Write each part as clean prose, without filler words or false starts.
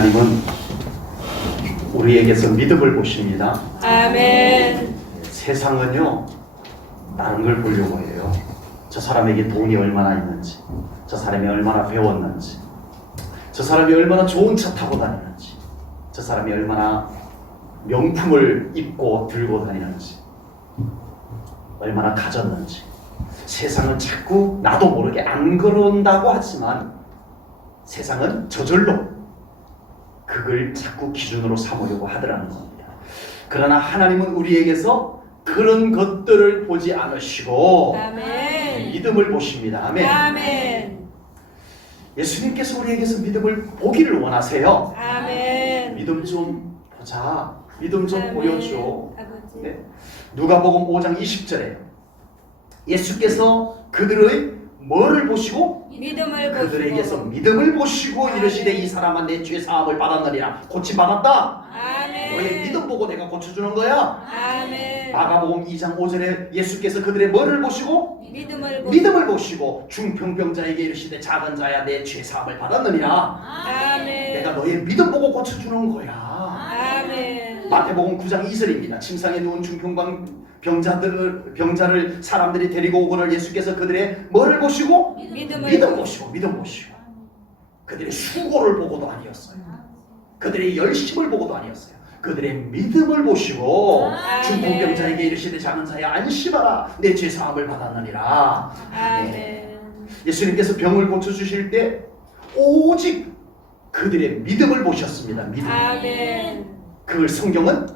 하나님은 우리에게서 믿음을 보십니다. 아멘. 세상은요, 다른 걸 보려고 해요. 저 사람에게 돈이 얼마나 있는지, 저 사람이 얼마나 배웠는지, 저 사람이 얼마나 좋은 차 타고 다니는지, 저 사람이 얼마나 명품을 입고 들고 다니는지, 얼마나 가졌는지. 세상은 자꾸 나도 모르게 안 그런다고 하지만 세상은 저절로 그걸 자꾸 기준으로 삼으려고 하더라는 겁니다. 그러나 하나님은 우리에게서 그런 것들을 보지 않으시고 아멘. 믿음을 보십니다. 아멘. 아멘. 예수님께서 우리에게서 믿음을 보기를 원하세요. 아멘. 믿음 좀 보자. 믿음 좀 아멘. 보여줘. 아버지. 네. 누가복음 5장 20절에 예수께서 그들의 뭐를 보시고 믿음을 그들에게서 보시고. 믿음을 보시고 아멘. 이르시되 이 사람은 내 죄 사함을 받았느니라. 고침받았다. 아멘. 너의 믿음 보고 내가 고쳐주는 거야. 아멘. 마가복음 2장 5절에 예수께서 그들의 뭐를 보시고 믿음을 보시고 중풍병자에게 이르시되 작은 자야 내 죄 사함을 받았느니라. 아멘. 내가 너의 믿음 보고 고쳐주는 거야. 아멘. 마태복음 9장 2절입니다. 침상에 누운 병자를 사람들이 데리고 오거늘 예수께서 그들의 뭐를 보시고 믿음 보시고 그들의 수고를 보고도 아니었어요. 그들의 열심을 보고도 아니었어요. 그들의 믿음을 보시고 아멘. 중풍병자에게 이르시되 작은 자야 안심하라 내 죄 사함을 받았느니라. 아멘. 예수님께서 병을 고쳐주실 때 오직 그들의 믿음을 보셨습니다. 믿음. 아멘. 그걸 성경은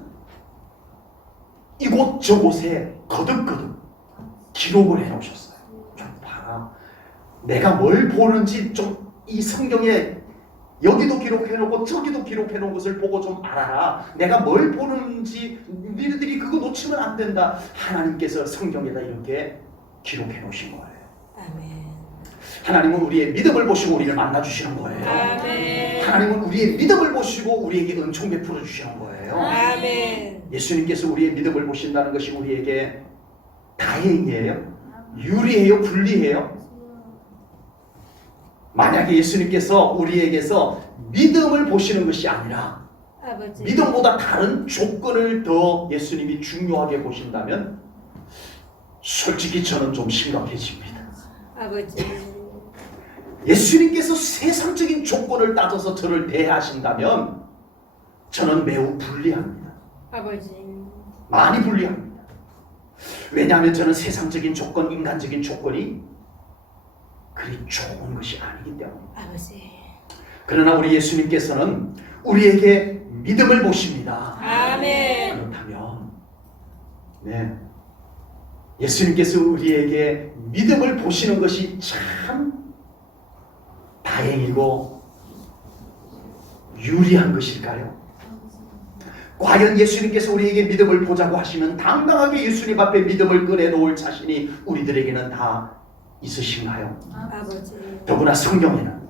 이곳저곳에 거듭거듭 기록을 해놓으셨어요. 좀 봐라. 내가 뭘 보는지 좀 이 성경에 여기도 기록해놓고 저기도 해놓은 것을 보고 좀 알아라. 내가 뭘 보는지 너희들이 그거 놓치면 안 된다. 하나님께서 성경에다 이렇게 기록해 놓으신 거예요. 아멘. 하나님은 우리의 믿음을 보시고 우리를 만나주시는 거예요. 아멘. 하나님은 우리의 믿음을 보시고 우리에게 은총 베풀어 주시는 거예요. 아멘. 예수님께서 우리의 믿음을 보신다는 것이 우리에게 다행이에요? 유리해요? 불리해요? 만약에 예수님께서 우리에게서 믿음을 보시는 것이 아니라 아버지. 믿음보다 다른 조건을 더 예수님이 중요하게 보신다면 솔직히 저는 좀 심각해집니다. 아버지. 예수님께서 세상적인 조건을 따져서 저를 대하신다면 저는 매우 불리합니다. 아버지. 많이 불리합니다. 왜냐하면 저는 세상적인 조건, 인간적인 조건이 그리 좋은 것이 아니기 때문입니다. 아버지. 그러나 우리 예수님께서는 우리에게 믿음을 보십니다. 아멘. 그렇다면 네, 예수님께서 우리에게 믿음을 보시는 것이 참 다행이고 유리한 것일까요? 과연 예수님께서 우리에게 믿음을 보자고 하시면 당당하게 예수님 앞에 믿음을 꺼내놓을 자신이 우리들에게는 다 있으신가요? 아버지. 더구나 성경에는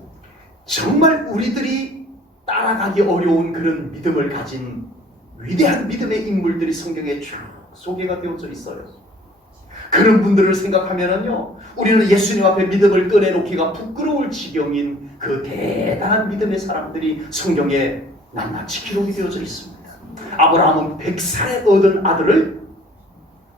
정말 우리들이 따라가기 어려운 그런 믿음을 가진 위대한 믿음의 인물들이 성경에 쭉 소개가 되어져 있어요. 그런 분들을 생각하면은요, 우리는 예수님 앞에 믿음을 꺼내놓기가 부끄러울 지경인 그 대단한 믿음의 사람들이 성경에 낱낱이 기록이 되어져 있습니다. 아브라함은 100살에 얻은 아들을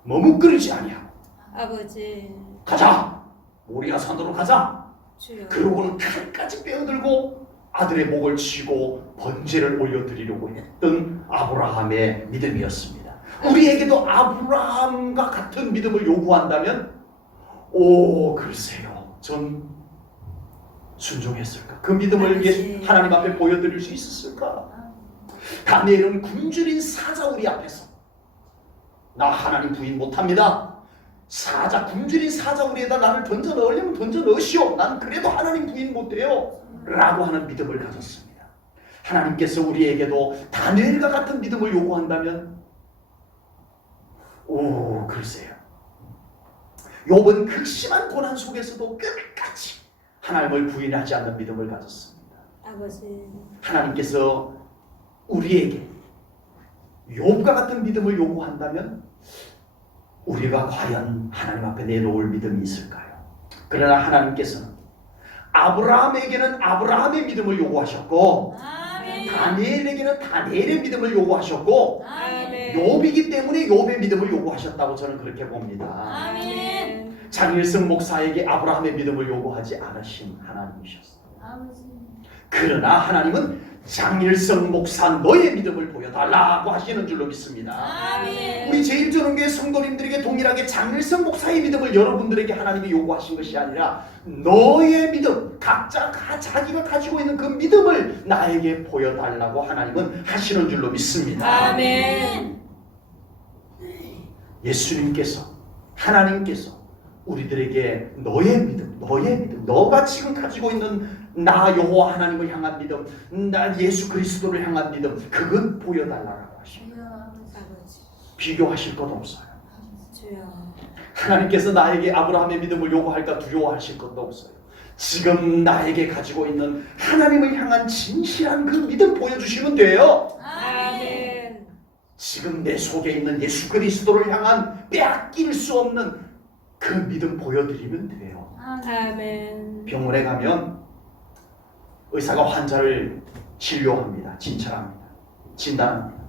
머뭇거리지 아니하고 아버지. 가자! 모리아 산으로 가자! 주여. 그러고는 칼까지 빼어들고 아들의 목을 치고 번제를 올려드리려고 했던 아브라함의 믿음이었습니다. 우리에게도 아브라함과 같은 믿음을 요구한다면 글쎄요, 전 순종했을까? 그 믿음을 하나님 앞에 보여드릴 수 있었을까? 다니엘은 굶주린 사자우리 앞에서 나 하나님 부인 못합니다. 굶주린 사자우리에다 나를 던져 넣으려면 던져 넣으시오. 난 그래도 하나님 부인 못해요. 라고 하는 믿음을 가졌습니다. 하나님께서 우리에게도 다니엘과 같은 믿음을 요구한다면 글쎄요. 욥은 극심한 고난 속에서도 끝까지 하나님을 부인하지 않는 믿음을 가졌습니다. 아버지. 하나님께서 우리에게 욥과 같은 믿음을 요구한다면 우리가 과연 하나님 앞에 내놓을 믿음이 있을까요? 그러나 하나님께서는 아브라함에게는 아브라함의 믿음을 요구하셨고 다니엘에게는 다니엘의 믿음을 요구하셨고 아멘. 욥이기 때문에 욥의 믿음을 요구하셨다고 저는 그렇게 봅니다. 아멘. 장일성 목사에게 아브라함의 믿음을 요구하지 않으신 하나님이셨어요. 그러나 하나님은 장일성 목사 너의 믿음을 보여달라고 하시는 줄로 믿습니다. 아멘. 우리 제1조능교회 성도님들에게 동일하게 장일성 목사의 믿음을 여러분들에게 하나님이 요구하신 것이 아니라 너의 믿음, 각자 자기가 가지고 있는 그 믿음을 나에게 보여달라고 하나님은 하시는 줄로 믿습니다. 아멘. 예수님께서, 하나님께서 우리들에게 너의 믿음, 너가 지금 가지고 있는 나 여호와 하나님을 향한 믿음, 나 예수 그리스도를 향한 믿음, 그건 보여달라고 하십니다. 아버지. 비교하실 것 없어요. 주여. 하나님께서 나에게 아브라함의 믿음을 요구할까 두려워하실 것도 없어요. 지금 나에게 가지고 있는 하나님을 향한 진실한 그 믿음 보여주시면 돼요. 아멘. 지금 내 속에 있는 예수 그리스도를 향한 빼앗길 수 없는 그 믿음 보여드리면 돼요. 아멘. 병원에 가면 의사가 환자를 진료합니다. 진찰합니다. 진단합니다.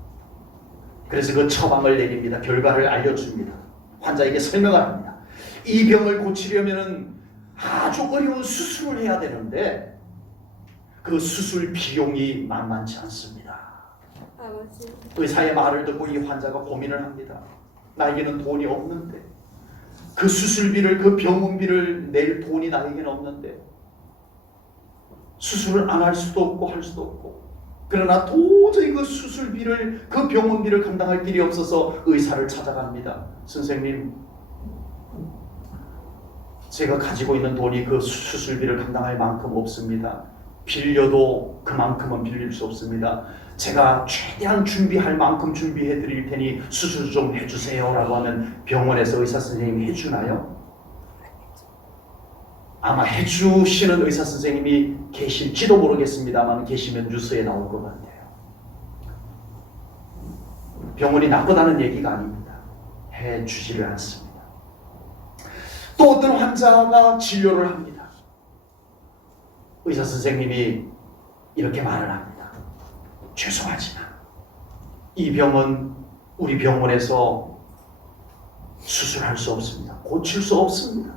그래서 그 처방을 내립니다. 결과를 알려줍니다. 환자에게 설명을 합니다. 이 병을 고치려면 아주 어려운 수술을 해야 되는데 그 수술 비용이 만만치 않습니다. 아버지. 의사의 말을 듣고 이 환자가 고민을 합니다. 나에게는 돈이 없는데 그 수술비를, 그 병원비를 낼 돈이 나에게는 없는데 수술을 안 할 수도 없고 할 수도 없고, 그러나 도저히 그 수술비를, 그 병원비를 감당할 길이 없어서 의사를 찾아갑니다. 선생님, 제가 가지고 있는 돈이 그 수술비를 감당할 만큼 없습니다. 빌려도 그만큼은 빌릴 수 없습니다. 제가 최대한 준비할 만큼 준비해 드릴 테니 수술 좀 해주세요 라고 하면 병원에서 의사 선생님이 해주나요? 아마 해주시는 의사 선생님이 계실지도 모르겠습니다만 계시면 뉴스에 나올 것 같아요. 병원이 나쁘다는 얘기가 아닙니다. 해주지를 않습니다. 또 어떤 환자가 진료를 합니다. 의사 선생님이 이렇게 말을 합니다. 죄송하지만 이 병은 우리 병원에서 수술할 수 없습니다. 고칠 수 없습니다.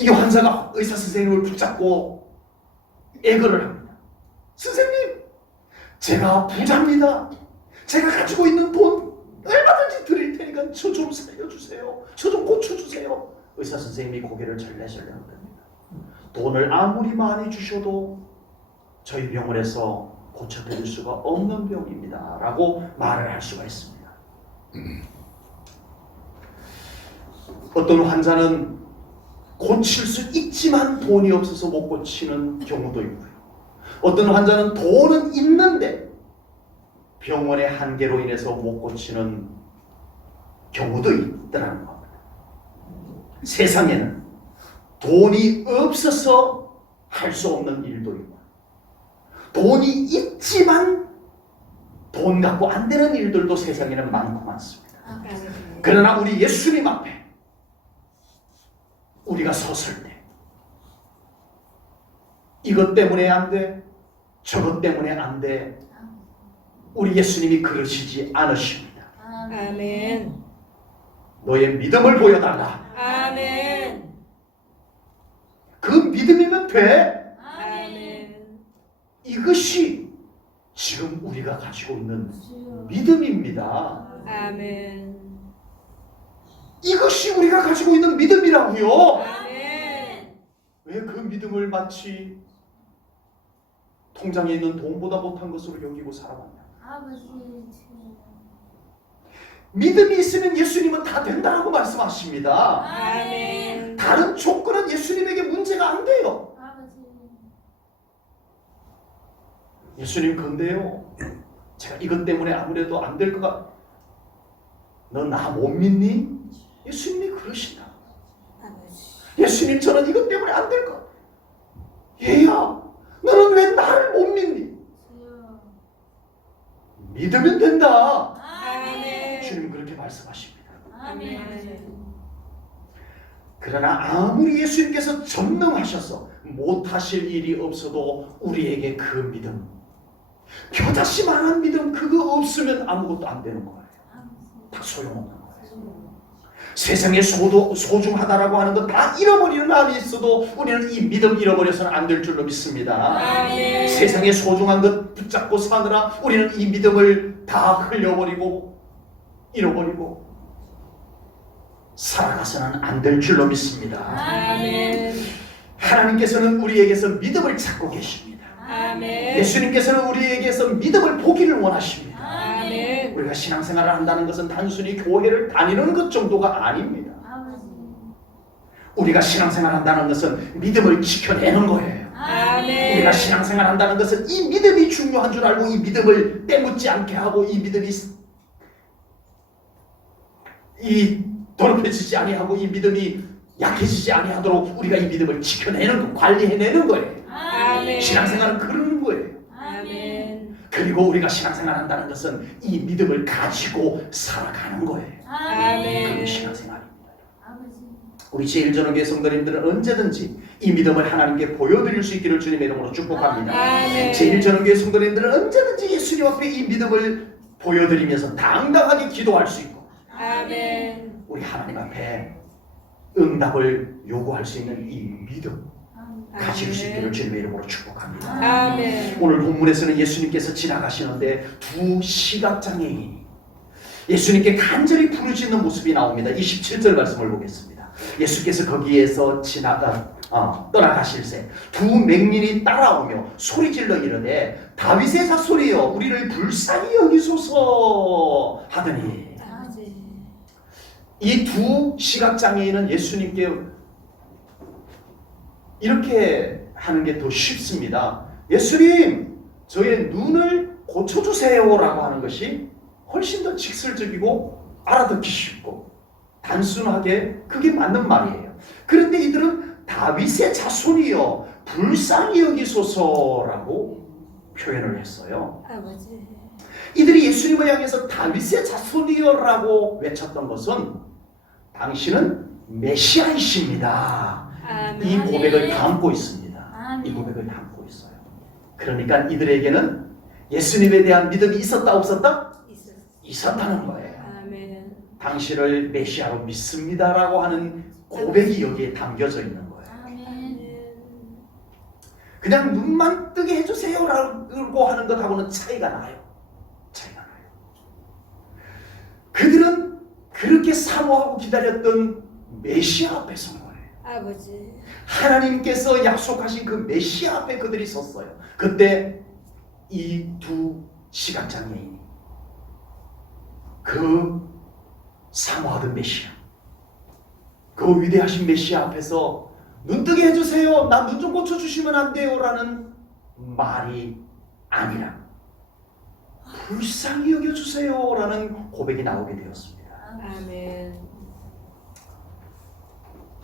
이 환자가 의사 선생님을 붙잡고 애걸을 합니다. 선생님, 제가 부자입니다. 제가 가지고 있는 돈 얼마든지 드릴 테니까 저 좀 살려주세요. 저 좀 고쳐주세요. 의사 선생님이 고개를 절레절레 흔듭니다. 돈을 아무리 많이 주셔도 저희 병원에서 고쳐드릴 수가 없는 병입니다 라고 말을 할 수가 있습니다. 어떤 환자는 고칠 수 있지만 돈이 없어서 못 고치는 경우도 있고요. 어떤 환자는 돈은 있는데 병원의 한계로 인해서 못 고치는 경우도 있더라는 겁니다. 세상에는 돈이 없어서 할 수 없는 일도 있고, 돈이 있지만 돈 갖고 안 되는 일들도 세상에는 많고 많습니다. 그러나 우리 예수님 앞에 우리가 섰을 때 이것 때문에 안 돼, 저것 때문에 안 돼, 우리 예수님이 그러시지 않으십니다. 아멘. 너의 믿음을 보여달라. 아멘. 그 믿음이면 돼. 아멘. 이것이 지금 우리가 가지고 있는 믿음입니다. 아멘. 이것이 우리가 가지고 있는 믿음이라고요. 아멘. 왜 그 믿음을 마치 통장에 있는 돈보다 못한 것으로 여기고 살아가냐? 믿음이 있으면 예수님은 다 된다라고 말씀하십니다. 아멘. 다른 조건은 예수님에게 문제가 안 돼요. 예수님, 근데요, 제가 이것 때문에 아무래도 안 될 것 같아. 너 나 못 믿니? 예수님이 그러신다. 아버지. 예수님, 저는 이것 때문에 안 될 것 같아. 얘야, 너는 왜 나를 못 믿니? 믿으면 된다. 아멘. 주님 그렇게 말씀하십니다. 아멘. 그러나 아무리 예수님께서 전능하셔서 못하실 일이 없어도 우리에게 그 믿음, 겨자씨만한 믿음 그거 없으면 아무것도 안 되는 거예요. 다 소용없는 거예요. 세상에 소중하다라고 하는 거 다 잃어버리는 날이 있어도 우리는 이 믿음 잃어버려서는 안 될 줄로 믿습니다. 아멘. 세상에 소중한 것 붙잡고 사느라 우리는 이 믿음을 다 흘려버리고 잃어버리고 살아가서는 안 될 줄로 믿습니다. 아멘. 하나님께서는 우리에게서 믿음을 찾고 계십니다. 아멘. 예수님께서는 우리에게서 믿음을 보기를 원하십니다. 아멘. 우리가 신앙생활을 한다는 것은 단순히 교회를 다니는 것 정도가 아닙니다. 우리가 신앙생활을 한다는 것은 믿음을 지켜내는 거예요. 아멘. 우리가 신앙생활을 한다는 것은 이 믿음이 중요한 줄 알고 이 믿음을 빼묻지 않게 하고 이 믿음이 더럽혀지지 아니하고 이 믿음이 약해지지 아니하도록 우리가 이 믿음을 지켜내는 거, 관리해내는 거예요. 아멘. 신앙생활은 그러는 거예요. 아멘. 그리고 우리가 신앙생활을 한다는 것은 이 믿음을 가지고 살아가는 거예요. 그게 아멘. 신앙생활입니다. 우리 제1전원교회 성도님들은 언제든지 이 믿음을 하나님께 보여드릴 수 있기를 주님의 이름으로 축복합니다. 아멘. 제1전원교회 성도님들은 언제든지 예수님 앞에 이 믿음을 보여드리면서 당당하게 기도할 수 있고 아멘. 우리 하나님 앞에 응답을 요구할 수 있는 이 믿음 가질 수 있기를 주님의 이름으로 축복합니다. 아멘. 오늘 본문에서는 예수님께서 지나가시는데 두 시각장애인이 예수님께 간절히 부르짖는 모습이 나옵니다. 27절 말씀을 보겠습니다. 예수께서 거기에서 떠나가실새 두 맹인이 따라오며 소리질러 이르되 다윗의 자손이여 우리를 불쌍히 여기소서 하더니 이 두 시각장애인은 예수님께 이렇게 하는 게 더 쉽습니다. 예수님, 저의 눈을 고쳐주세요 라고 하는 것이 훨씬 더 직설적이고 알아듣기 쉽고 단순하게 그게 맞는 말이에요. 그런데 이들은 다윗의 자손이여 불쌍히 여기소서라고 표현을 했어요. 아버지. 이들이 예수님을 향해서 다윗의 자손이여라고 외쳤던 것은 당신은 메시아이십니다. 이 고백을 담고 있습니다. 이 고백을 담고 있어요. 그러니까 이들에게는 예수님에 대한 믿음이 있었다 없었다? 있었다는 거예요. 아멘. 당신을 메시아로 믿습니다라고 하는 고백이 여기에 담겨져 있는 거예요. 그냥 눈만 뜨게 해주세요라고 하는 것하고는 차이가 나요. 차이가 나요. 그들은 그렇게 사모하고 기다렸던 메시아 앞에 선 거예요. 아버지. 하나님께서 약속하신 그 메시아 앞에 그들이 섰어요. 그때 이 두 시각장애인이 그 사모하던 메시아, 그 위대하신 메시아 앞에서 눈뜨게 해주세요, 나 눈 좀 고쳐주시면 안 돼요 라는 말이 아니라 불쌍히 여겨주세요 라는 고백이 나오게 되었습니다. 아멘.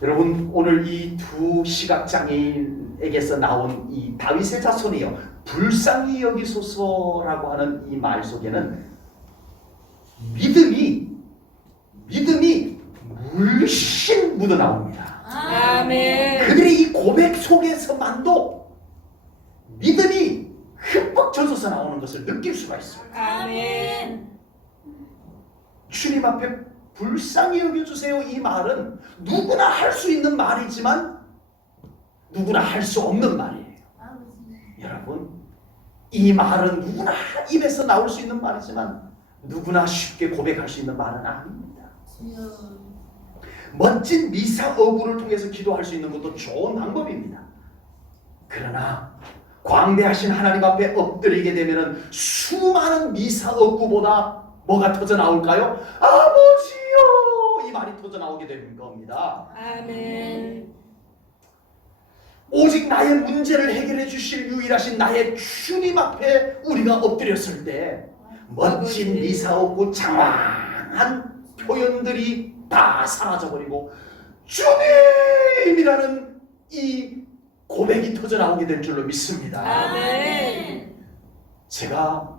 여러분, 오늘 이 두 시각장애인에게서 나온 이 다윗의 자손이여 불쌍히 여기소서라고 하는 이 말 속에는 믿음이 물씬 묻어나옵니다. 아멘. 그들의 이 고백 속에서만도 믿음이 흠뻑 젖어서 나오는 것을 느낄 수가 있어요. 아멘. 주님 앞에 불쌍히 여겨주세요, 이 말은 누구나 할 수 있는 말이지만 누구나 할 수 없는 말이에요. 여러분, 이 말은 누구나 입에서 나올 수 있는 말이지만 누구나 쉽게 고백할 수 있는 말은 아닙니다. 멋진 미사 어구를 통해서 기도할 수 있는 것도 좋은 방법입니다. 그러나 광대하신 하나님 앞에 엎드리게 되면 수많은 미사 어구보다 뭐가 터져 나올까요? 아버지요! 이 말이 터져 나오게 되는 겁니다. 아멘. 오직 나의 문제를 해결해 주실 유일하신 나의 주님 앞에 우리가 엎드렸을 때 멋진 미사 없고 장황한 표현들이 다 사라져버리고 주님이라는 이 고백이 터져 나오게 될 줄로 믿습니다. 아멘. 제가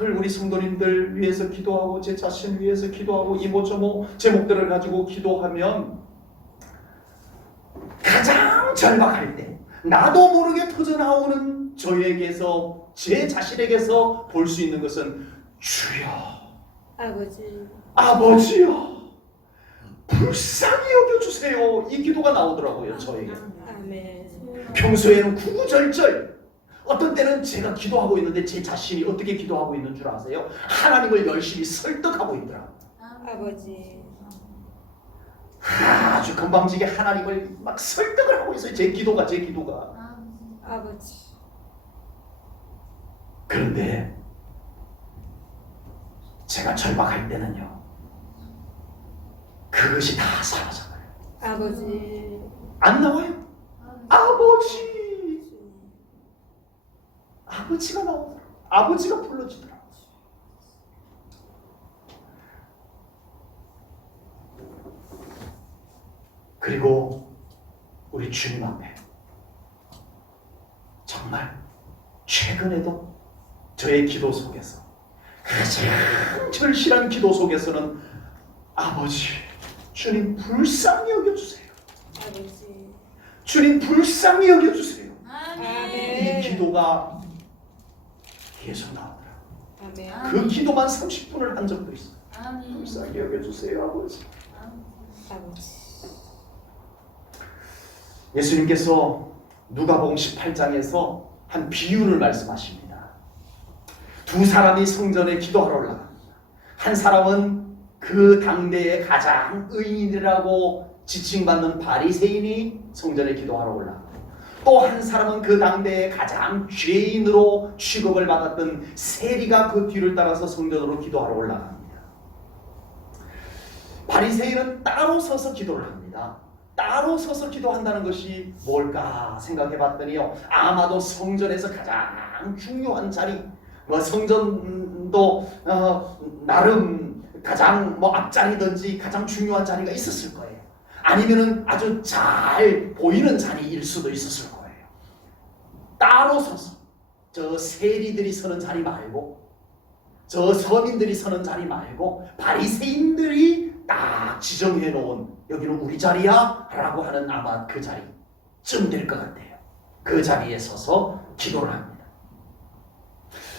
늘 우리 성도님들 위해서 기도하고 제 자신 위해서 기도하고 이모저모 제목들을 가지고 기도하면 가장 절박할 때 나도 모르게 터져나오는 저에게서 제 자신에게서 볼 수 있는 것은 주여, 아버지. 아버지여, 불쌍히 여겨주세요. 이 기도가 나오더라고요, 저에게. 아멘. 평소에는 구구절절, 어떤 때는 제가 기도하고 있는데 제 자신이 어떻게 기도하고 있는 줄 아세요? 하나님을 열심히 설득하고 있더라고요. 아버지. 아주 건방지게 하나님을 막 설득을 하고 있어요. 제 기도가. 아버지. 그런데 제가 절박할 때는요, 그것이 다 사라져요. 아버지. 안 나와요. 아버지, 아버지가 나오더라. 아버지가 불러주더라. 그리고 우리 주님 앞에 정말 최근에도 저의 기도 속에서, 가장 절실한 기도 속에서는 아버지, 주님 불쌍히 여겨주세요. 아버지. 주님 불쌍히 여겨주세요. 아멘. 이 기도가 계속 나오더라. 아멘. 그 기도만 30분을 한 적도 있어요. 아멘. 불쌍히 여겨주세요, 아버지. 아버지. 예수님께서 누가복음 18장에서 한 비유를 말씀하십니다. 두 사람이 성전에 기도하러 올라갑니다. 한 사람은 그 당대의 가장 의인이라고 지칭받는 바리새인이 성전에 기도하러 올라갑니다. 또 한 사람은 그 당대의 가장 죄인으로 취급을 받았던 세리가 그 뒤를 따라서 성전으로 기도하러 올라갑니다. 바리새인은 따로 서서 기도를 합니다. 따로 서서 기도한다는 것이 뭘까 생각해 봤더니요, 아마도 성전에서 가장 중요한 자리, 성전도 나름 가장 앞자리든지 가장 중요한 자리가 있었을 거예요. 아니면은 아주 잘 보이는 자리일 수도 있었을 거예요. 따로 서서, 저 세리들이 서는 자리 말고, 저 서민들이 서는 자리 말고, 바리새인들이 딱 지정해 놓은, 여기는 우리 자리야 라고 하는 아마 그 자리쯤 될 것 같아요. 그 자리에 서서 기도를 합니다.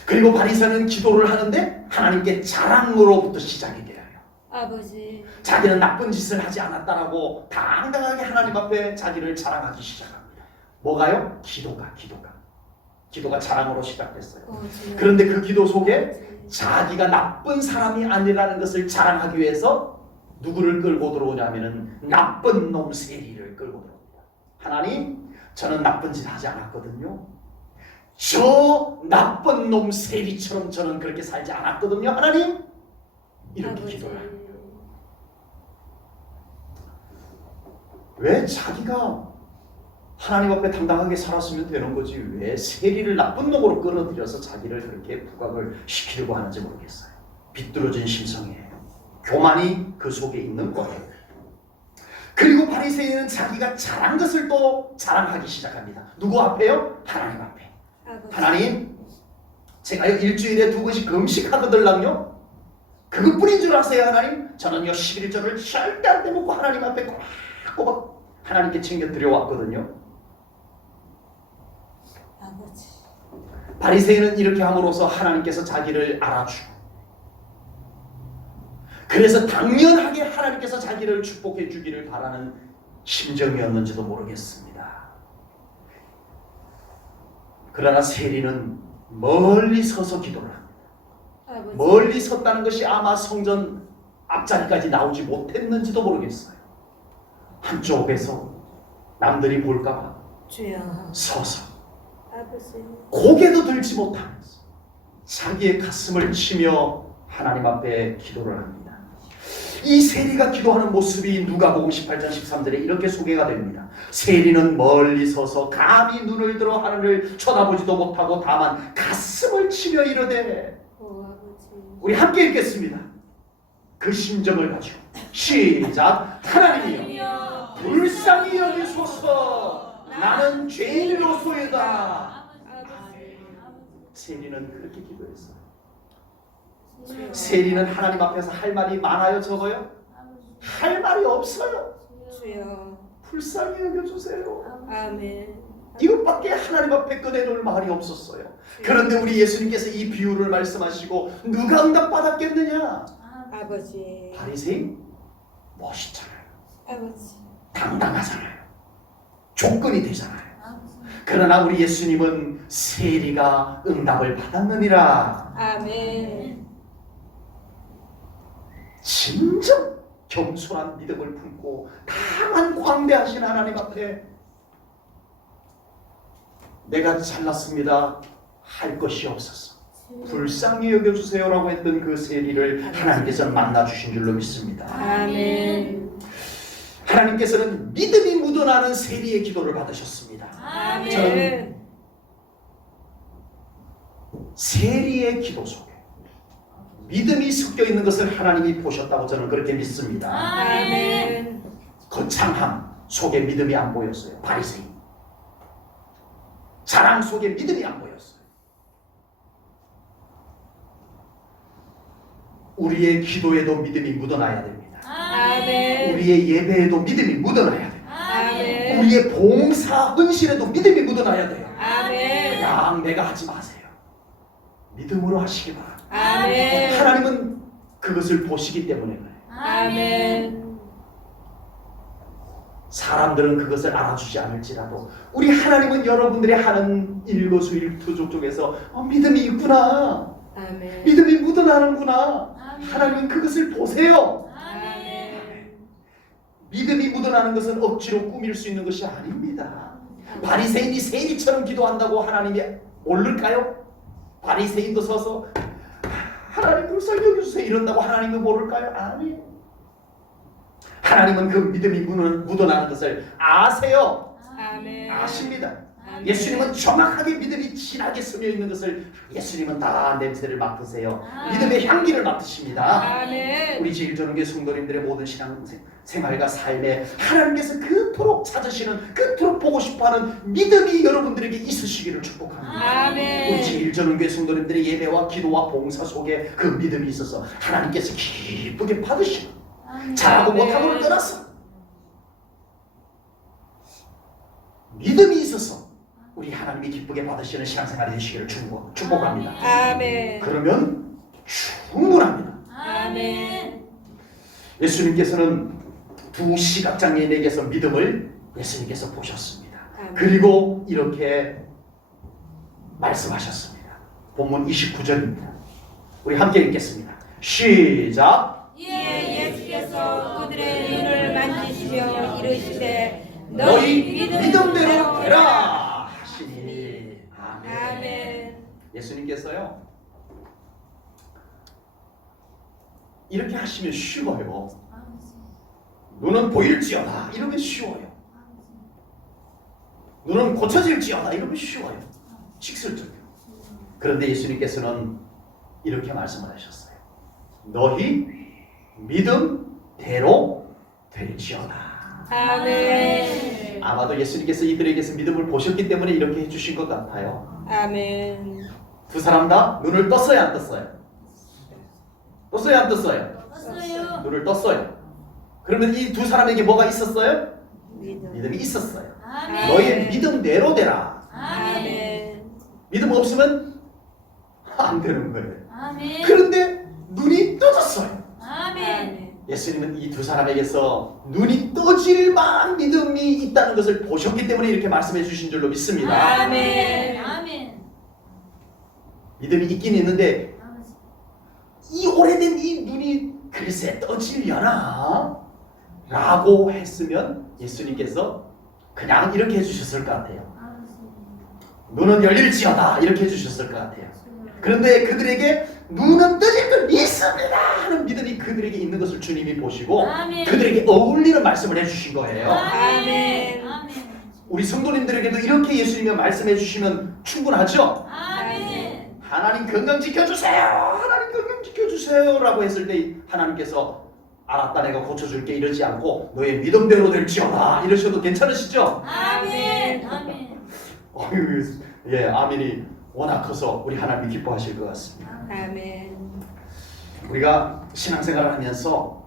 그리고 바리새인은 기도를 하는데 하나님께 자랑으로부터 시작이 돼요. 아버지. 자기는 나쁜 짓을 하지 않았다라고 당당하게 하나님 앞에 자기를 자랑하기 시작합니다. 뭐가요? 기도가 자랑으로 시작됐어요. 그런데 그 기도 속에 자기가 나쁜 사람이 아니라는 것을 자랑하기 위해서 누구를 끌고 들어오냐면은 나쁜 놈 세리를 끌고 들어옵니다. 하나님, 저는 나쁜 짓 하지 않았거든요. 저 나쁜 놈 세리처럼 저는 그렇게 살지 않았거든요. 하나님, 이렇게 아버지. 기도를 합니다. 왜 자기가 하나님 앞에 당당하게 살았으면 되는 거지, 왜 세리를 나쁜 놈으로 끌어들여서 자기를 그렇게 부각을 시키려고 하는지 모르겠어요. 비뚤어진 심성이에요. 교만이 그 속에 있는 거예요. 그리고 바리새인은 자기가 잘한 것을 또 자랑하기 시작합니다. 누구 앞에요? 하나님 앞에. 아버지. 하나님, 제가요 일주일에 2번씩 금식하거든요. 그것뿐인 줄 아세요, 하나님? 저는요 11조를 절대 안 빼먹고 하나님 앞에 꼬박꼬박 하나님께 챙겨 드려왔거든요. 아버지. 바리새인은 이렇게 함으로써 하나님께서 자기를 알아주고, 그래서 당연하게 하나님께서 자기를 축복해 주기를 바라는 심정이었는지도 모르겠습니다. 그러나 세리는 멀리 서서 기도를 합니다. 아버지. 멀리 섰다는 것이 아마 성전 앞자리까지 나오지 못했는지도 모르겠어요. 한쪽에서 남들이 볼까봐 주여. 서서 아버지. 고개도 들지 못하면서 자기의 가슴을 치며 하나님 앞에 기도를 합니다. 이 세리가 기도하는 모습이 누가복음 18장 13절에 이렇게 소개가 됩니다. 세리는 멀리 서서 감히 눈을 들어 하늘을 쳐다보지도 못하고 다만 가슴을 치며 이르되, 오 아버지. 우리 함께 읽겠습니다. 그 심정을 가지고 시작. 하나님이여, 불쌍히 여기소서. 나는 죄인으로소이다. 아버지. 세리는 그렇게 기도했어요. 주여. 세리는 하나님 앞에서 할 말이 많아요, 적어요? 할 말이 없어요. 주여. 불쌍히 여겨주세요. 아멘. 이것밖에 하나님 앞에 꺼내놓을 말이 없었어요. 그런데 우리 예수님께서 이 비유를 말씀하시고 누가 응답받았겠느냐? 아버지. 바리새인 멋있잖아요. 아버지. 당당하잖아요. 조건이 되잖아요. 그러나 우리 예수님은 세리가 응답을 받았느니라. 아멘. 진정 겸손한 믿음을 품고 다만 광대하신 하나님 앞에 내가 잘났습니다 할 것이 없어서 불쌍히 여겨주세요라고 했던 그 세리를 하나님께서 만나주신 줄로 믿습니다. 아멘. 하나님께서는 믿음이 묻어나는 세리의 기도를 받으셨습니다. 아멘. 세리의 기도 속에 믿음이 섞여 있는 것을 하나님이 보셨다고 저는 그렇게 믿습니다. 아멘. 거창함 속에 믿음이 안 보였어요. 바리새인 자랑 속에 믿음이 안 보였어요. 우리의 기도에도 믿음이 묻어나야 됩니다. 아멘. 우리의 예배에도 믿음이 묻어나야 돼요. 아멘. 우리의 봉사 헌신에도 믿음이 묻어나야 돼요. 아멘. 그냥 내가 하지 마세요. 믿음으로 하시기 바랍니다. 아멘. 하나님은 그것을 보시기 때문에 그래요. 아멘. 사람들은 그것을 알아주지 않을지라도 우리 하나님은 여러분들이 하는 일거수일투족 중에서 믿음이 있구나, 아멘. 믿음이 묻어나는구나, 하나님은 그것을 보세요. 아멘. 믿음이 묻어나는 것은 억지로 꾸밀 수 있는 것이 아닙니다. 바리새인이 세리처럼 기도한다고 하나님이 모를까요? 바리새인도 서서 하나님 불쌍히 여겨주세요 이런다고 하나님이 모를까요? 아니에요. 하나님은 그 믿음이 묻어나는 것을 아세요. 아멘. 아십니다. 아멘. 예수님은 정확하게 믿음이 진하게 스며 있는 것을 예수님은 다 냄새를 맡으세요. 아멘. 믿음의 향기를 맡으십니다. 아멘. 우리 제일전능교회 성도님들의 모든 신앙 생활과 삶에 하나님께서 그토록 찾으시는, 그토록 보고 싶어하는 믿음이 여러분들에게 있으시기를 축복합니다. 아멘. 우리 제일전능교회 성도님들의 예배와 기도와 봉사 속에 그 믿음이 있어서 하나님께서 기쁘게 받으시는, 잘하고 아멘. 못하고를 떠나서 믿음이 있어서 우리 하나님이 기쁘게 받으시는 신앙생활이 되시기를 축복합니다. 아멘. 그러면 충분합니다. 아멘. 예수님께서는 두 시각장애인에게서 믿음을 예수님께서 보셨습니다. 아멘. 그리고 이렇게 말씀하셨습니다. 본문 29절입니다. 우리 함께 읽겠습니다. 시작. 이에 예수께서 그들의 눈을 만지시며 이르시되 너희 믿음대로 되라 하시니. 아멘. 아멘. 예수님께서요 이렇게 하시면 쉬워요. 눈은 보일지어다 이러면 쉬워요. 눈은 고쳐질지어다 이러면 쉬워요. 직설적이요. 그런데 예수님께서는 이렇게 말씀을 하셨어요. 너희 믿음대로 될지어다. 아멘. 아마도 예수님께서 이들에게서 믿음을 보셨기 때문에 이렇게 해주신 것 같아요. 아멘. 두 사람 다 눈을 떴어요, 안 떴어요? 떴어요, 안 떴어요? 떴어요. 눈을 떴어요. 그러면 이 두 사람에게 뭐가 있었어요? 믿음. 믿음이 있었어요. 아멘. 너의 믿음대로 되라. 아멘. 믿음 없으면 안 되는 거예요. 아멘. 그런데 눈이 떠졌어요. 아멘. 예수님은 이 두 사람에게서 눈이 떠질 만한 믿음이 있다는 것을 보셨기 때문에 이렇게 말씀해 주신 줄로 믿습니다. 아멘. 아멘. 믿음이 있긴 있는데 이 오래된 이 눈이 글쎄 떠질려나? 라고 했으면 예수님께서 그냥 이렇게 해주셨을 것 같아요. 눈은 열릴지어다 이렇게 해주셨을 것 같아요. 그런데 그들에게 눈은 떠질 것 있습니다 하는 믿음이 그들에게 있는 것을 주님이 보시고 아멘. 그들에게 어울리는 말씀을 해주신 거예요. 아멘. 아멘. 우리 성도님들에게도 이렇게 예수님이 말씀해 주시면 충분하죠? 아멘. 하나님 건강 지켜주세요. 하나님 건강 지켜주세요 라고 했을 때 하나님께서 알았다 내가 고쳐줄게 이러지 않고 너의 믿음대로 될지어다 이러셔도 괜찮으시죠? 아멘. 아멘. 어휴, 예, 아멘이 워낙 커서 우리 하나님이 기뻐하실 것 같습니다. 아멘. 우리가 신앙생활을 하면서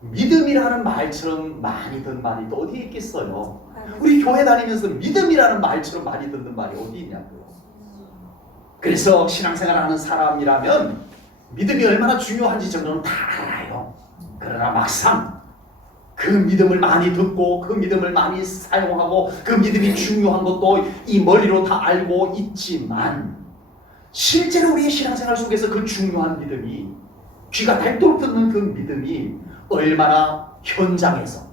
믿음이라는 말처럼 많이 든 말이 또 어디에 있겠어요? 우리 교회 다니면서 믿음이라는 말처럼 많이 듣는 말이 어디 있냐고요. 그래서 신앙생활을 하는 사람이라면 믿음이 얼마나 중요한지 정도는 다 알아요. 그러나 막상 그 믿음을 많이 듣고 그 믿음을 많이 사용하고 그 믿음이 중요한 것도 이 머리로 다 알고 있지만 실제로 우리의 신앙생활 속에서 그 중요한 믿음이 귀가 닳도록 듣는 그 믿음이 얼마나 현장에서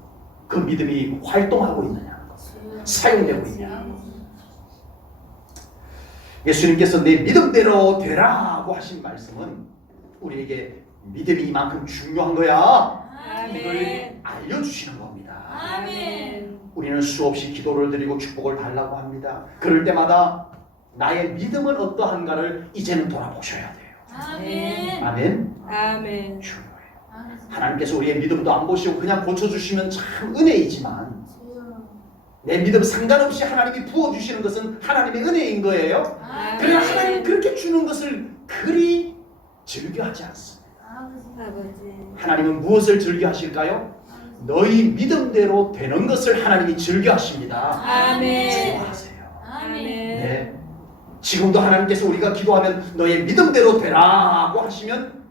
그 믿음이 활동하고 있느냐, 사용되고 있냐. 예수님께서 내 믿음대로 되라고 하신 말씀은 우리에게 믿음이 이만큼 중요한 거야. 이걸 알려주시는 겁니다. 아멘. 우리는 수없이 기도를 드리고 축복을 달라고 합니다. 그럴 때마다 나의 믿음은 어떠한가를 이제는 돌아보셔야 돼요. 아멘. 아멘. 아멘. 중요해요. 하나님께서 우리의 믿음도 안 보시고 그냥 고쳐주시면 참 은혜이지만 내 믿음 상관없이 하나님이 부어주시는 것은 하나님의 은혜인 거예요. 그러나 하나님 그렇게 주는 것을 그리 즐겨하지 않습니다. 아버지. 하나님은 무엇을 즐겨하실까요? 너희 믿음대로 되는 것을 하나님이 즐겨하십니다. 아멘. 좋아하세요. 아멘. 네. 지금도 하나님께서 우리가 기도하면 너의 믿음대로 되라고 하시면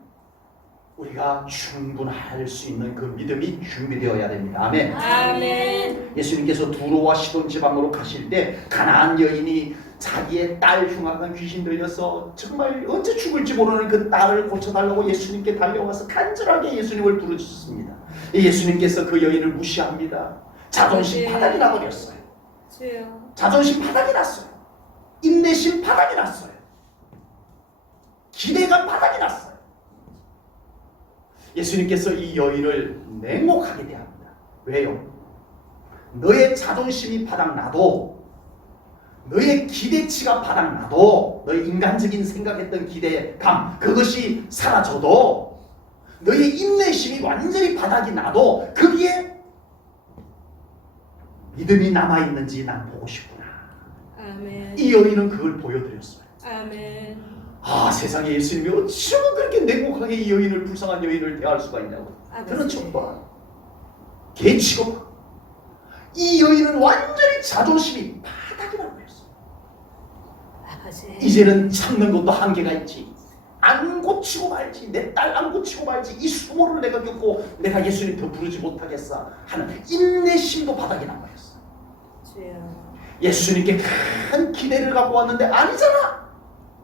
우리가 충분할 수 있는 그 믿음이 준비되어야 됩니다. 아멘. 아멘. 예수님께서 두로와 시돈 지방으로 가실 때 가나안 여인이 자기의 딸 흉악한 귀신 들려서 정말 언제 죽을지 모르는 그 딸을 고쳐달라고 예수님께 달려와서 간절하게 예수님을 부르셨습니다. 예수님께서 그 여인을 무시합니다. 자존심 바닥이 나버렸어요. 주여. 자존심 바닥이 났어요. 인내심 바닥이 났어요. 기대감 바닥이 났어요. 예수님께서 이 여인을 냉혹하게 대합니다. 왜요? 너의 자존심이 바닥나도 너의 기대치가 바닥나도 너의 인간적인 생각했던 기대감 그것이 사라져도 너의 인내심이 완전히 바닥이 나도 거기에 믿음이 남아있는지 난 보고 싶구나. 아멘. 이 여인은 그걸 보여드렸어요. 아멘. 아, 세상에 예수님이 어찌면 그렇게 냉혹하게 이 여인을, 불쌍한 여인을 대할 수가 있냐고. 그런 척봐. 개치고 이 여인은 완전히 자존심이 바닥이 나버렸어. 아버지. 이제는 참는 것도 한계가 있지. 안 고치고 말지. 내 딸 안 고치고 말지. 이 수모를 내가 겪고 내가 예수님 더 부르지 못하겠어 하는 인내심도 바닥이 나버렸어. 주여. 예수님께 큰 기대를 갖고 왔는데 아니잖아.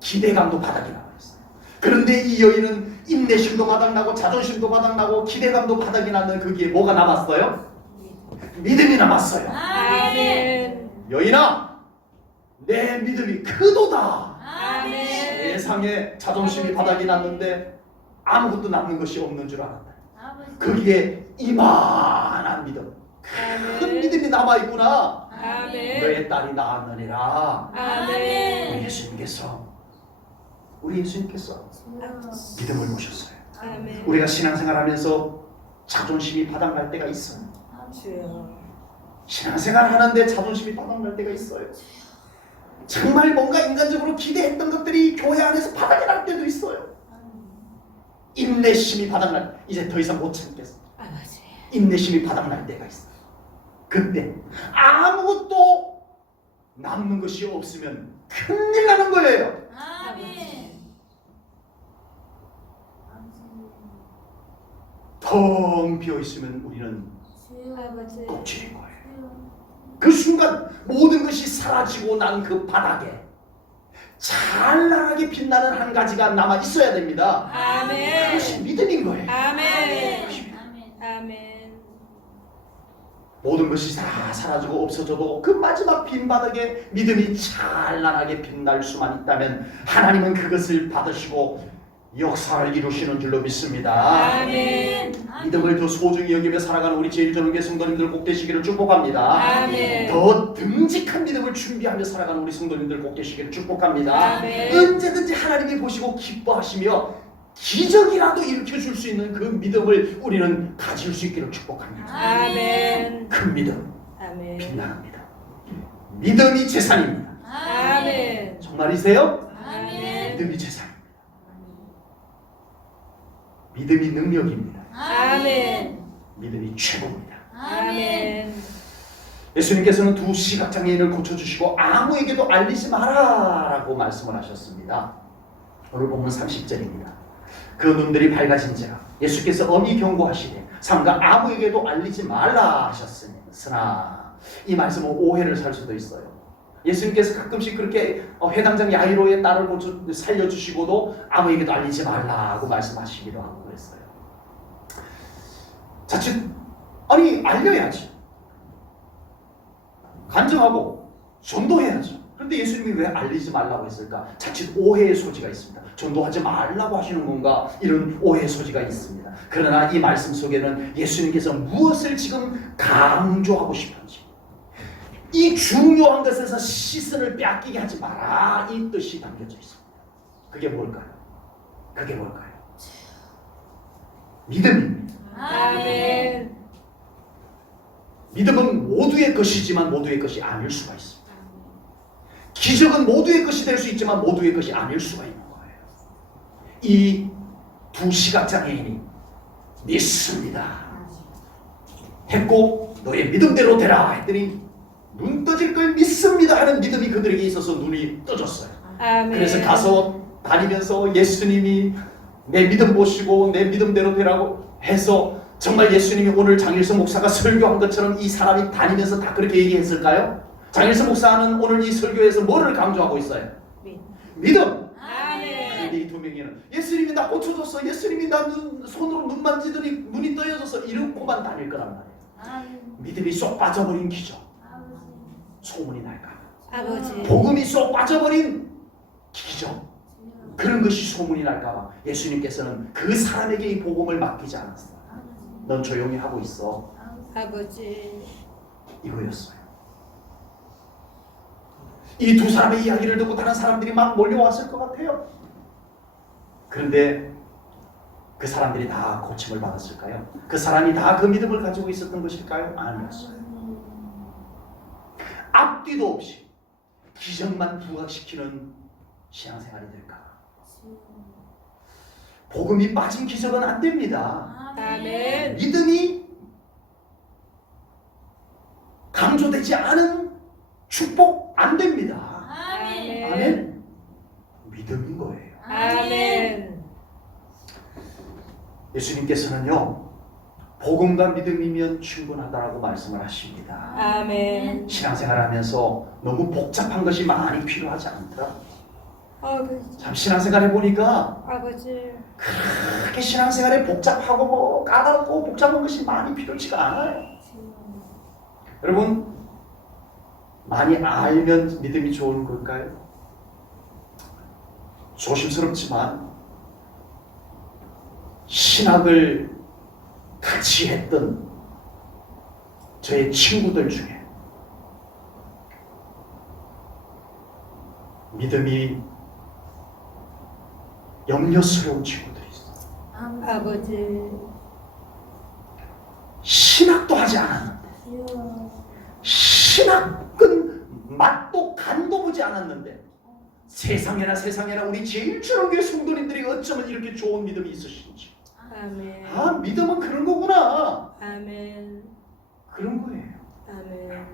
기대감도 바닥이 나버렸어요. 그런데 이 여인은 인내심도 바닥나고 자존심도 바닥나고 기대감도 바닥이 나는 거기에 뭐가 남았어요? 믿음이 남았어요. 아멘. 여인아, 내 믿음이 크도다. 아멘. 세상에 자존심이 바닥이 났는데 아무것도 남는 것이 없는 줄 알았다. 아버지. 거기에 이만한 믿음, 큰 믿음이 남아있구나. 아멘. 너의 딸이 나았느니라. 아멘. 우리 예수님께서 믿음을 보셨어요. 아멘. 우리가 신앙생활하면서 자존심이 바닥날 때가 있어요. 주여. 신앙생활 하는데 자존심이 바닥날 때가 있어요. 정말 뭔가 인간적으로 기대했던 것들이 교회 안에서 바닥이 날 때도 있어요. 인내심이 바닥날, 이제 더 이상 못 참겠어. 아버지. 인내심이 바닥날 때가 있어요. 그때 아무것도 남는 것이 없으면 큰일 나는 거예요. 아멘. 텅 비어 있으면 우리는 아버지. 껍질인 거예요. 그 순간 모든 것이 사라지고 난 그 바닥에 찬란하게 빛나는 한 가지가 남아 있어야 됩니다. 아멘. 그것이 믿음인 거예요. 아멘. 아멘. 아멘. 모든 것이 다 사라지고 없어져도 그 마지막 빈 바닥에 믿음이 찬란하게 빛날 수만 있다면 하나님은 그것을 받으시고 역사를 이루시는 줄로 믿습니다. 아멘. 믿음을 더 소중히 여기며 살아가는 우리 제일전후교 성도님들 꼭 되시기를 축복합니다. 아멘. 더 듬직한 믿음을 준비하며 살아가는 우리 성도님들 꼭 되시기를 축복합니다. 아멘. 언제든지 하나님이 보시고 기뻐하시며 기적이라도 일으켜줄 수 있는 그 믿음을 우리는 가질 수 있기를 축복합니다. 아멘. 큰 믿음 아멘. 빛납니다. 믿음이 재산입니다. 아멘. 정말이세요? 아멘. 믿음이 재산입니다. 믿음이 능력입니다. 아멘. 믿음이 최고입니다. 아멘. 예수님께서는 두 시각장애인을 고쳐주시고 아무에게도 알리지 마라라고 말씀을 하셨습니다. 오늘 본문 30절입니다. 그 눈들이 밝아진지라 예수께서 엄히 경고하시되 삼가 아무에게도 알리지 말라 하셨으나 이 말씀은 오해를 살 수도 있어요. 예수님께서 가끔씩 그렇게 회당장 야이로의 딸을 살려주시고도 아무에게도 알리지 말라고 말씀하시기도 하고 그랬어요. 자칫 아니 알려야지, 간증하고 전도해야죠. 그런데 예수님이 왜 알리지 말라고 했을까? 자칫 오해의 소지가 있습니다. 전도하지 말라고 하시는 건가? 이런 오해의 소지가 있습니다. 그러나 이 말씀 속에는 예수님께서 무엇을 지금 강조하고 싶은지, 이 중요한 것에서 시선을 빼앗기게 하지 마라, 이 뜻이 담겨져 있습니다. 그게 뭘까요? 그게 뭘까요? 믿음입니다. 아멘. 믿음은 모두의 것이지만 모두의 것이 아닐 수가 있습니다. 기적은 모두의 것이 될 수 있지만 모두의 것이 아닐 수가 있는 거예요. 이 두 시각장애인이 믿습니다 했고 너의 믿음대로 되라 했더니 눈 떠질 걸 믿습니다 하는 믿음이 그들에게 있어서 눈이 떠졌어요. 아멘. 그래서 가서 다니면서 예수님이 내 믿음 보시고 내 믿음대로 되라고 해서 정말 예수님이 오늘 장일성 목사가 설교한 것처럼 이 사람이 다니면서 다 그렇게 얘기했을까요? 장일성 목사는 오늘 이 설교에서 뭐를 강조하고 있어요? 믿음. 아멘. 그런데 이 두 명이는 예수님이 나 고쳐줬어, 예수님이 나 손으로 눈 만지더니 눈이 떠져서 이러고만 다닐 거란 말이에요. 믿음이 쏙 빠져버린 기적, 소문이 날까 봐. 아버지. 복음이 쏙 빠져버린 기적, 그런 것이 소문이 날까 봐 예수님께서는 그 사람에게 이 복음을 맡기지 않았어요. 넌 조용히 하고 있어, 아버지. 이거였어요. 이 두 사람의 이야기를 듣고 다른 사람들이 막 몰려왔을 것 같아요. 그런데 그 사람들이 다 고침을 받았을까요? 그 사람이 다 그 믿음을 가지고 있었던 것일까요? 아니었어요. 앞뒤도 없이 기적만 부각시키는 신앙생활이 될까? 복음이 빠진 기적은 안 됩니다. 아멘. 믿음이 강조되지 않은 축복 안 됩니다. 아멘. 아멘. 믿음인 거예요. 아멘. 예수님께서는요, 복음과 믿음이면 충분하다라고 말씀을 하십니다. 아멘. 신앙생활하면서 너무 복잡한 것이 많이 필요하지 않더라. 아버지. 참 신앙생활 해보니까 아버지. 그렇게 신앙생활에 복잡하고 뭐 까다롭고 복잡한 것이 많이 필요치가 않아요. 여러분, 많이 알면 믿음이 좋은 걸까요? 조심스럽지만 신학을 같이 했던 저의 친구들 중에 믿음이 염려스러운 친구들이 있어요. 아버지. 신학도 하지 않았는데, 신학은 맛도 간도 보지 않았는데, 세상에나 우리 제일주는교회 성도님들이 어쩌면 이렇게 좋은 믿음이 있으신지. 아멘. 아, 믿음은 그런 거구나. 아멘. 그런 거예요. 아멘.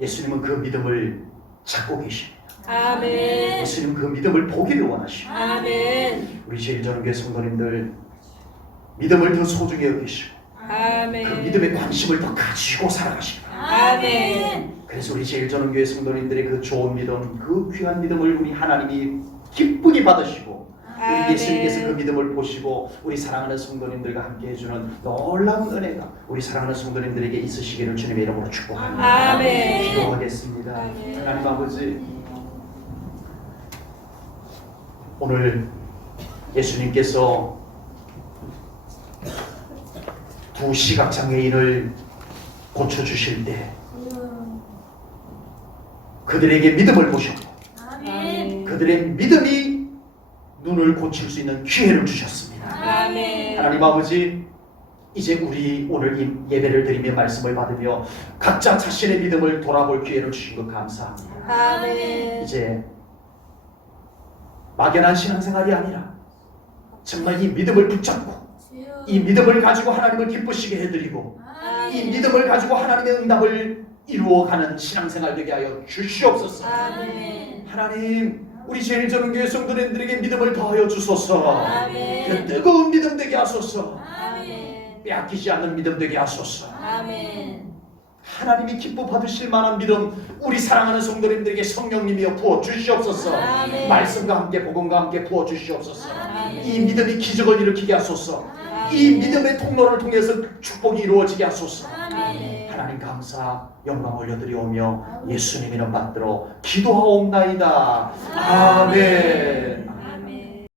예수님은 그 믿음을 찾고 계십니다. 아멘. 예수님은 그 믿음을 보기를 원하십니다. 아멘. 우리 제일주는교회 성도님들 믿음을 더 소중히 여기시고 아멘. 그 믿음의 관심을 더 가지고 살아가십니다. 아멘. 그래서 우리 제일전원교회 성도님들의 그 좋은 믿음, 그 귀한 믿음을 우리 하나님이 기쁘게 받으시고 우리 예수님께서 그 믿음을 보시고 우리 사랑하는 성도님들과 함께 해주는 놀라운 은혜가 우리 사랑하는 성도님들에게 있으시기를 주님의 이름으로 축복합니다. 아멘. 기도하겠습니다. 아멘. 하나님 아버지, 오늘 예수님께서 두 시각장애인을 고쳐주실 때 그들에게 믿음을 보셨고 아멘. 그들의 믿음이 눈을 고칠 수 있는 기회를 주셨습니다. 아멘. 하나님 아버지, 이제 우리 오늘 이 예배를 드리며 말씀을 받으며 각자 자신의 믿음을 돌아볼 기회를 주신 것 감사합니다. 아멘. 이제 막연한 신앙생활이 아니라 정말 이 믿음을 붙잡고 이 믿음을 가지고 하나님을 기쁘시게 해드리고 이 믿음을 가지고 하나님의 응답을 이루어가는 신앙생활 되게 하여 주시옵소서. 아멘. 하나님, 우리 제일전은교회 성도님들에게 믿음을 더하여 주소서. 아멘. 그 뜨거운 믿음 되게 하소서. 아멘. 빼앗기지 않는 믿음 되게 하소서. 아멘. 하나님이 기뻐 받으실 만한 믿음, 우리 사랑하는 성도님들에게 성령님이여 부어 주시옵소서. 아멘. 말씀과 함께 복음과 함께 부어 주시옵소서. 아멘. 이 믿음이 기적을 일으키게 하소서. 이 믿음의 통로를 통해서 축복이 이루어지게 하소서. 아멘. 하나님 감사 영광 올려드리오며 예수님 이름 받들어 기도하옵나이다. 아멘.